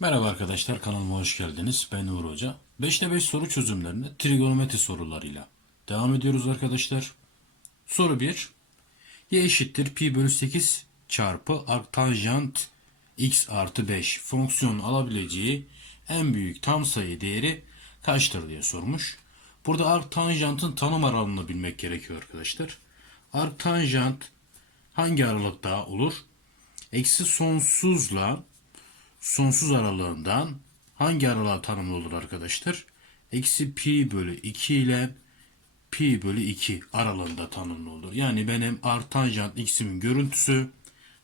Merhaba arkadaşlar kanalıma hoş geldiniz. Ben Uğur Hoca. 5'te 5 soru çözümlerine trigonometri sorularıyla devam ediyoruz arkadaşlar. Soru 1. Y eşittir pi bölü 8 çarpı arctanjant x artı 5 fonksiyon alabileceği en büyük tam sayı değeri kaçtır diye sormuş. Burada arctanjantın tanım aralığını bilmek gerekiyor arkadaşlar. Arctanjant hangi aralıkta olur? Eksi sonsuzla sonsuz aralığından hangi aralığa tanımlı olur arkadaşlar? Eksi pi bölü 2 ile pi bölü 2 aralığında tanımlı olur. Yani benim artanjant x'imin görüntüsü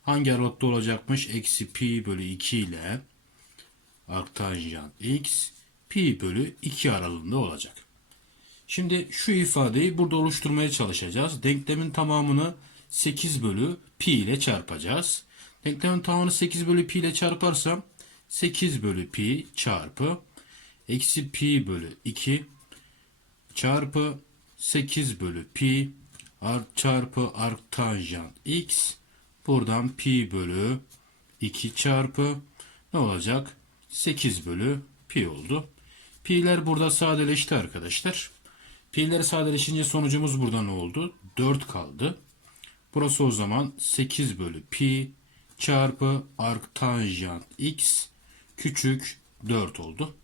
hangi aralıkta olacakmış? Eksi pi bölü 2 ile artanjant x pi bölü 2 aralığında olacak. Şimdi şu ifadeyi burada oluşturmaya çalışacağız. Denklemin tamamını 8 bölü pi ile çarpacağız. Denklemin tamamını 8 bölü pi ile çarparsam 8 bölü pi çarpı eksi pi bölü 2 çarpı 8 bölü pi art çarpı arctanjant x buradan pi bölü 2 çarpı ne olacak? 8 bölü pi oldu. Pi'ler burada sadeleşti arkadaşlar. Pi'ler sadeleşince sonucumuz burada ne oldu? 4 kaldı. Burası o zaman 8 bölü pi çarpı arctanjant x küçük 4 oldu.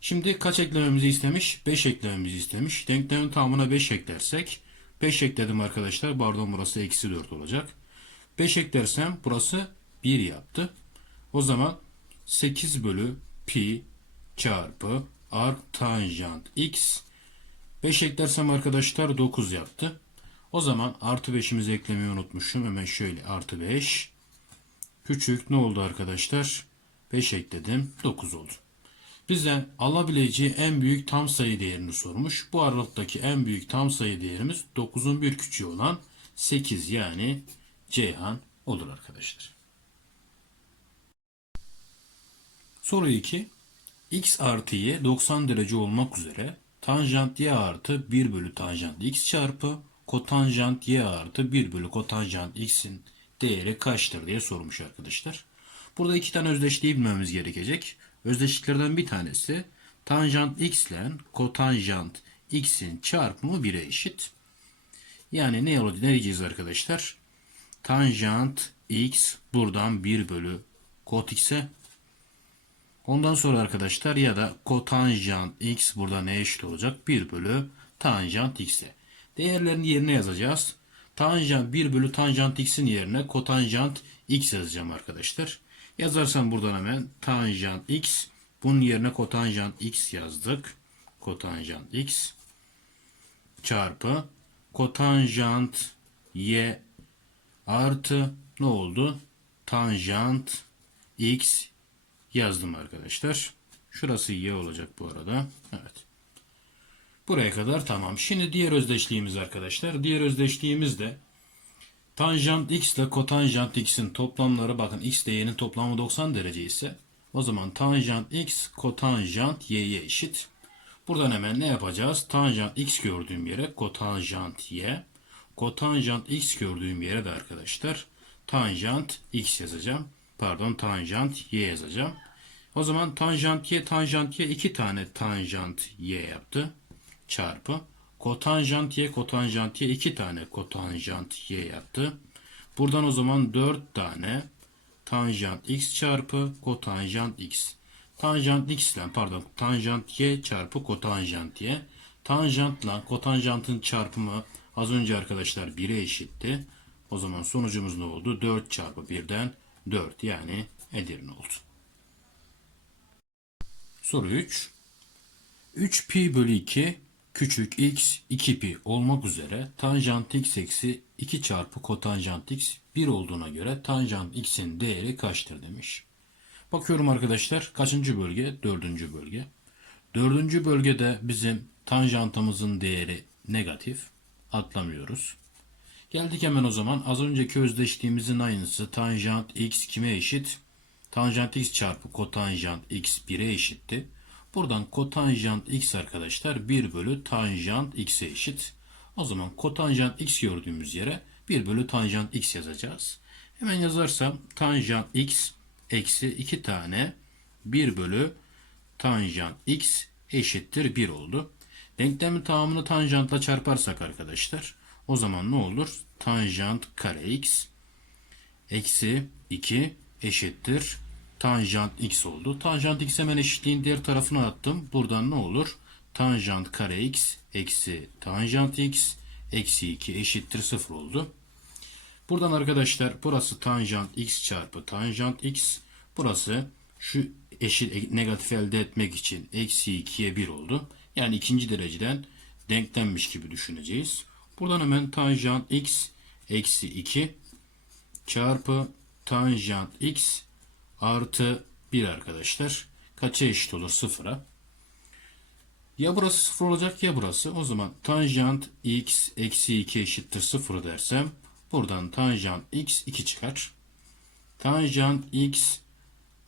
Şimdi kaç eklememizi istemiş? 5 eklememizi istemiş. Denklemin tamamına 5 eklersek 5 ekledim arkadaşlar. Pardon burası eksi 4 olacak. 5 eklersem burası 1 yaptı. O zaman 8 bölü pi çarpı arctanjant x 5 eklersem arkadaşlar 9 yaptı. O zaman artı 5'imizi eklemeyi unutmuşum. Hemen şöyle artı 5 küçük ne oldu arkadaşlar? 5 ekledim 9 oldu. Bizden alabileceği en büyük tam sayı değerini sormuş. Bu aralıktaki en büyük tam sayı değerimiz 9'un bir küçüğü olan 8 yani Ceyhan olur arkadaşlar. Soru 2. x artı y 90 derece olmak üzere tanjant y artı 1 bölü tanjant x çarpı kotanjant y artı 1 bölü kotanjant x'in değeri kaçtır diye sormuş arkadaşlar. Burada iki tane özdeşliği bilmemiz gerekecek. Özdeşliklerden bir tanesi tanjant x ile kotanjant x'in çarpımı 1'e eşit. Yani ne oldu? Ne diyeceğiz arkadaşlar? Tanjant x buradan 1 bölü kot x'e Ondan sonra arkadaşlar ya da kotanjant x burada ne eşit olacak? 1 bölü tanjant x'e. Değerlerini yerine yazacağız. Tanjant 1 bölü tanjant x'in yerine kotanjant x yazacağım arkadaşlar. Yazarsam buradan hemen tanjant x. Bunun yerine kotanjant x yazdık. Kotanjant x çarpı kotanjant y artı ne oldu? Tanjant x yazdım arkadaşlar. Şurası y olacak bu arada. Evet. Buraya kadar tamam. Şimdi diğer özdeşliğimiz arkadaşlar. Diğer özdeşliğimiz de tanjant x ile kotanjant x'in toplamları bakın x y'nin toplamı 90 derece ise o zaman tanjant x kotanjant y'ye eşit. Buradan hemen ne yapacağız? Tanjant x gördüğüm yere kotanjant y. Kotanjant x gördüğüm yere de arkadaşlar tanjant x yazacağım. Pardon tanjant y yazacağım. O zaman tanjant y tanjant y iki tane tanjant y yaptı. Çarpı kotanjant y kotanjant y iki tane kotanjant y yaptı. Buradan o zaman dört tane tanjant x çarpı kotanjant x. Tanjant x ile pardon tanjant y çarpı kotanjant y. Tanjantla kotanjantın çarpımı az önce arkadaşlar 1'e eşitti. O zaman sonucumuz ne oldu? 4 çarpı 1'den 4 yani Edirne oldu. Soru 3. 3 pi bölü 2 küçük x 2 pi olmak üzere tanjant x eksi 2 çarpı kotanjant x 1 olduğuna göre tanjant x'in değeri kaçtır demiş. Bakıyorum arkadaşlar kaçıncı bölge? Dördüncü bölge. Dördüncü bölgede bizim tanjantımızın değeri negatif. Atlamıyoruz. Geldik hemen o zaman az önceki özdeşliğimizin aynısı tanjant x kime eşit? Tanjant x çarpı kotanjant x 1'e eşitti. Buradan kotanjant x arkadaşlar 1 bölü tanjant x'e eşit. O zaman kotanjant x gördüğümüz yere 1 bölü tanjant x yazacağız. Hemen yazarsam tanjant x eksi 2 tane 1 bölü tanjant x eşittir 1 oldu. Denklemin tamamını tanjantla çarparsak arkadaşlar o zaman ne olur? Tanjant kare x eksi 2 eşittir tanjant x oldu. Tanjant x hemen eşitliğin diğer tarafına attım. Buradan ne olur? Tanjant kare x eksi tanjant x eksi 2 eşittir 0 oldu. Buradan arkadaşlar burası tanjant x çarpı tanjant x. Burası şu eşit negatif elde etmek için eksi 2'ye 1 oldu. Yani ikinci dereceden denklenmiş gibi düşüneceğiz. Buradan hemen tanjant x eksi 2 çarpı tanjant x artı 1 arkadaşlar. Kaça eşit olur? Sıfıra. Ya burası sıfır olacak ya burası. O zaman tanjant x eksi 2 eşittir 0 dersem buradan tanjant x 2 çıkar. Tanjant x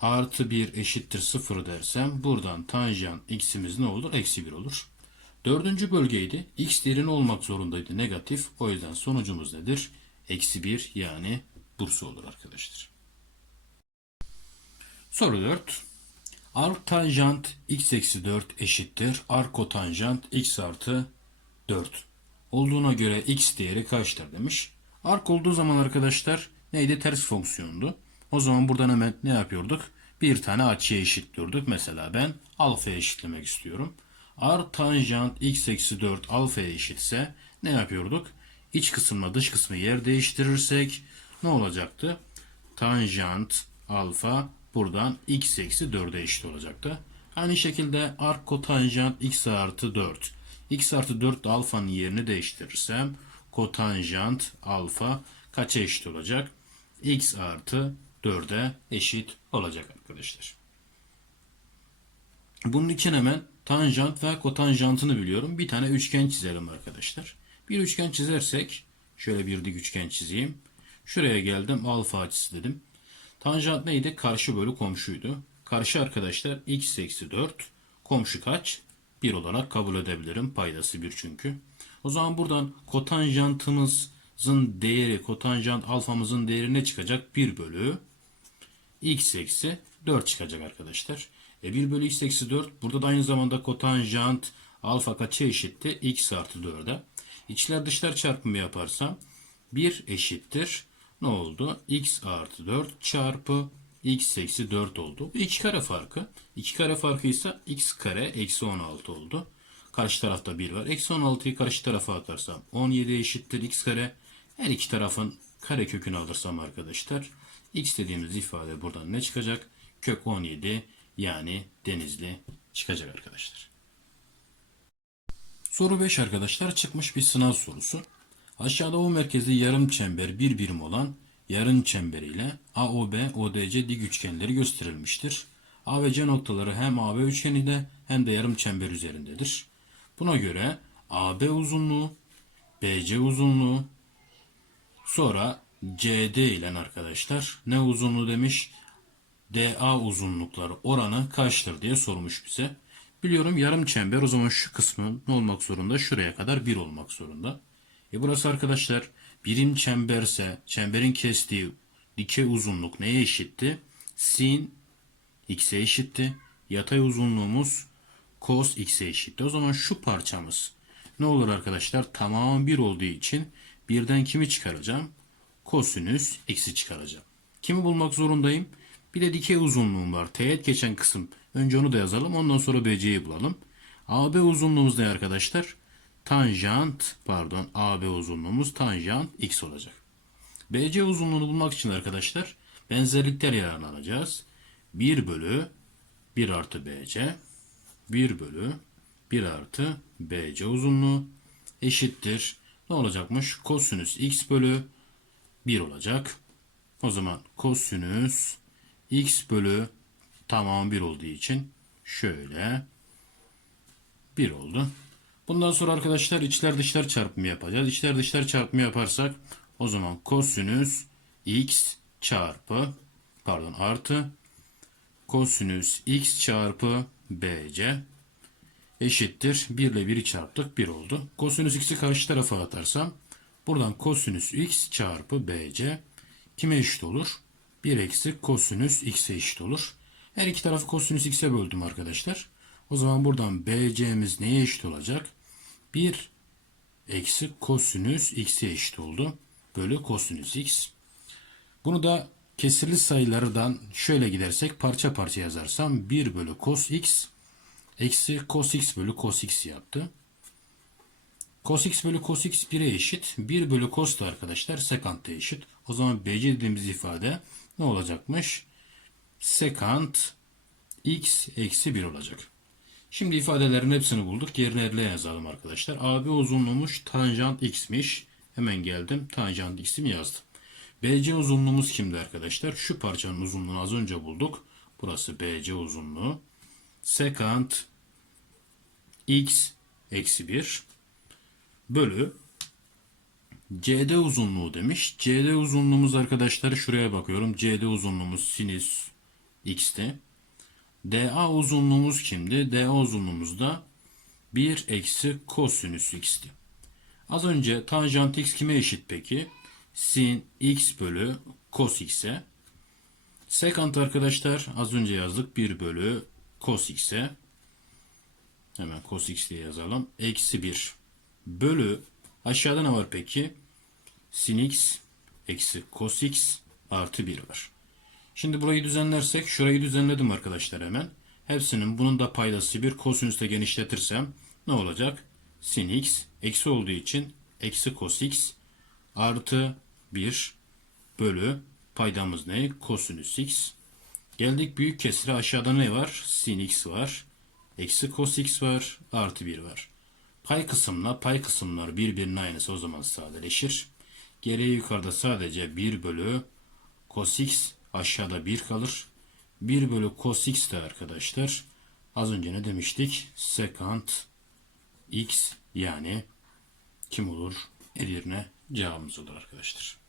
artı 1 eşittir 0 dersem buradan tanjant x'imiz ne olur? Eksi 1 olur. Dördüncü bölgeydi. X değerini olmak zorundaydı negatif. O yüzden sonucumuz nedir? Eksi 1 yani Bursa olur arkadaşlar. Soru 4. Arc tanjant x eksi 4 eşittir. Arc kotanjant x artı 4. Olduğuna göre x değeri kaçtır demiş. Arc olduğu zaman arkadaşlar neydi? Ters fonksiyondu. O zaman buradan hemen ne yapıyorduk? Bir tane açıya eşitliyorduk. Mesela ben alfaya eşitlemek istiyorum. Arc tanjant x eksi 4 alfaya eşitse ne yapıyorduk? İç kısımla dış kısmı yer değiştirirsek ne olacaktı? Tanjant alfa buradan x eksi 4'e eşit olacaktı. Aynı şekilde arc kotanjant x artı 4. x artı 4 de alfanın yerini değiştirirsem kotanjant alfa kaça eşit olacak? x artı 4'e eşit olacak arkadaşlar. Bunun için hemen tanjant ve kotanjantını biliyorum. Bir tane üçgen çizelim arkadaşlar. Bir üçgen çizersek şöyle bir dik üçgen çizeyim. Şuraya geldim alfa açısı dedim. Tanjant neydi? Karşı bölü komşuydu. Karşı arkadaşlar x eksi 4. Komşu kaç? 1 olarak kabul edebilirim. Paydası 1 çünkü. O zaman buradan kotanjantımızın değeri, kotanjant alfamızın değeri ne çıkacak? 1 bölü x eksi 4 çıkacak arkadaşlar. E 1 bölü x eksi 4. Burada da aynı zamanda kotanjant alfa kaça eşitti? x artı 4'e. İçler dışlar çarpımı yaparsam 1 eşittir. Ne oldu? x artı 4 çarpı x eksi 4 oldu. Bu iki kare farkı. 2 kare farkı ise x kare eksi 16 oldu. Karşı tarafta 1 var. Eksi 16'yı karşı tarafa atarsam 17 eşittir x kare. Her iki tarafın kare kökünü alırsam arkadaşlar x dediğimiz ifade buradan ne çıkacak? Kök 17 yani denizli çıkacak arkadaşlar. Soru 5 arkadaşlar çıkmış bir sınav sorusu. Aşağıda o merkezli yarım çember bir birim olan yarım çember ile AOB, ODC dik üçgenleri gösterilmiştir. A ve C noktaları hem AB üçgeninde hem de yarım çember üzerindedir. Buna göre AB uzunluğu, BC uzunluğu, sonra CD ile arkadaşlar ne uzunluğu demiş? DA uzunlukları oranı kaçtır diye sormuş bize. Biliyorum yarım çember o zaman şu kısmı olmak zorunda? Şuraya kadar 1 olmak zorunda. E burası arkadaşlar birim çemberse çemberin kestiği dikey uzunluk neye eşitti? Sin x'e eşitti. Yatay uzunluğumuz cos x'e eşitti. O zaman şu parçamız ne olur arkadaşlar? Tamamen 1 olduğu için birden kimi çıkaracağım? Kosinüs x'i çıkaracağım. Kimi bulmak zorundayım? Bir de dikey uzunluğum var. Teğet geçen kısım. Önce onu da yazalım. Ondan sonra BC'yi bulalım. AB uzunluğumuz ne arkadaşlar? Tanjant pardon AB uzunluğumuz tanjant x olacak. BC uzunluğunu bulmak için arkadaşlar benzerlikler yararlanacağız. 1 bölü 1 artı BC 1 bölü 1 artı BC uzunluğu eşittir. Ne olacakmış? Kosinüs x bölü 1 olacak. O zaman kosinüs x bölü tamam 1 olduğu için şöyle 1 oldu. Bundan sonra arkadaşlar içler dışlar çarpımı yapacağız. İçler dışlar çarpımı yaparsak o zaman kosinüs x çarpı pardon artı kosinüs x çarpı bc eşittir 1 ile 1'i çarptık 1 oldu. Kosinüs x'i karşı tarafa atarsam buradan kosinüs x çarpı bc kime eşit olur? 1 eksi kosinüs x'e eşit olur. Her iki tarafı kosinüs x'e böldüm arkadaşlar. O zaman buradan BC'miz neye eşit olacak? 1 eksi kosinüs x'e eşit oldu. Bölü kosinüs x. Bunu da kesirli sayılardan şöyle gidersek parça parça yazarsam 1 bölü cos x eksi cos x bölü cos x yaptı. Cos x bölü cos x 1'e eşit. 1 bölü cos da arkadaşlar sekanta eşit. O zaman BC dediğimiz ifade ne olacakmış? Sekant x eksi 1 olacak. Şimdi ifadelerin hepsini bulduk. Yerine R'le yazalım arkadaşlar. AB uzunluğumuz tanjant x'miş. Hemen geldim. Tanjant x'imi yazdım. BC uzunluğumuz kimdi arkadaşlar? Şu parçanın uzunluğunu az önce bulduk. Burası BC uzunluğu. Sekant x eksi 1 bölü CD uzunluğu demiş. CD uzunluğumuz arkadaşlar şuraya bakıyorum. CD uzunluğumuz sinüs x'ti. DA uzunluğumuz kimdi? DA uzunluğumuz da 1 eksi kosinüs x'ti. Az önce tanjant x kime eşit peki? Sin x bölü cos x'e. Sekant arkadaşlar az önce yazdık 1 bölü cos x'e. Hemen cos x diye yazalım. Eksi 1 bölü aşağıda ne var peki? Sin x eksi cos x artı 1 var. Şimdi burayı düzenlersek şurayı düzenledim arkadaşlar hemen. Hepsinin bunun da paydası bir kosinüste genişletirsem ne olacak? Sin x eksi olduğu için eksi cos x artı 1 bölü paydamız ne? Kosinüs x. Geldik büyük kesire aşağıda ne var? Sin x var. Eksi cos x var. Artı 1 var. Pay kısımla pay kısımlar birbirinin aynısı o zaman sadeleşir. Geriye yukarıda sadece 1 bölü cos x aşağıda 1 kalır. 1 bölü cos x de arkadaşlar az önce ne demiştik? Sekant x yani kim olur? Edirne cevabımız olur arkadaşlar.